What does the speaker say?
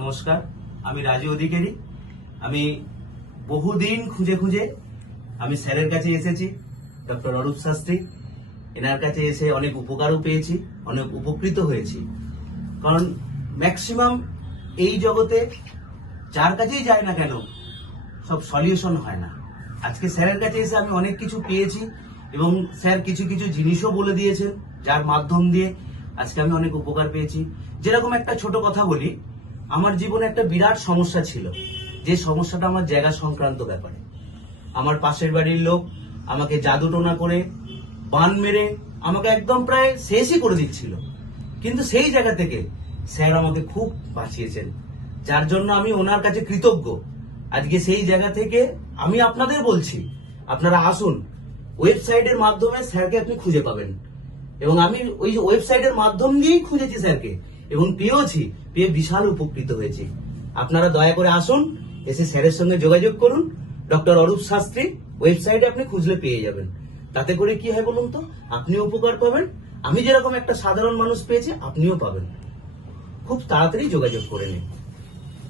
নমস্কার, আমি রাজু অধিকারী। আমি বহুদিন খুঁজে খুঁজে আমি স্যারের কাছে এসেছি, ডক্টর অরূপ শাস্ত্রী। এনার কাছে এসে অনেক উপকারও পেয়েছি, অনেক উপকৃত হয়েছি। কারণ ম্যাক্সিমাম এই জগতে যার কাছেই যায় না কেন সব সলিউশন হয় না। আজকে স্যারের কাছে এসে আমি অনেক কিছু পেয়েছি এবং স্যার কিছু কিছু জিনিসও বলে দিয়েছেন, যার মাধ্যম দিয়ে আজকে আমি অনেক উপকার পেয়েছি। যেরকম একটা ছোট কথা বলি, আমার জীবনে একটা বিরাট সমস্যা ছিল, যে সমস্যাটা আমার জায়গা সংক্রান্ত ব্যাপারে। আমার পাশের বাড়ির লোক আমাকে জাদুটোনা করে বান মেরে আমাকে একদম প্রায় শেষই করে দিচ্ছিল, কিন্তু সেই জায়গা থেকে স্যার আমাকে খুব বাঁচিয়েছেন, যার জন্য আমি ওনার কাছে কৃতজ্ঞ। আজকে সেই জায়গা থেকে আমি আপনাদের বলছি, আপনারা আসুন, ওয়েবসাইটের মাধ্যমে স্যারকে আপনি খুঁজে পাবেন। এবং আমি ওই ওয়েবসাইটের মাধ্যম দিয়েই খুঁজেছি স্যারকে এবং পেয়েছি, পেয়ে বিশাল উপকৃত হয়েছি। আপনারা দয়া করে আসুন, এসে স্যারের সঙ্গে যোগাযোগ করুন। ডক্টর অরূপ শাস্ত্রী ওয়েবসাইটে আপনি খুঁজলে পেয়ে যাবেন। তাতে করে কি হয় বলুন তো, আপনিও উপকার পাবেন, আমি যেরকম একটা সাধারণ মানুষ পেয়েছি আপনিও পাবেন। খুব তাড়াতাড়ি যোগাযোগ করে নিন।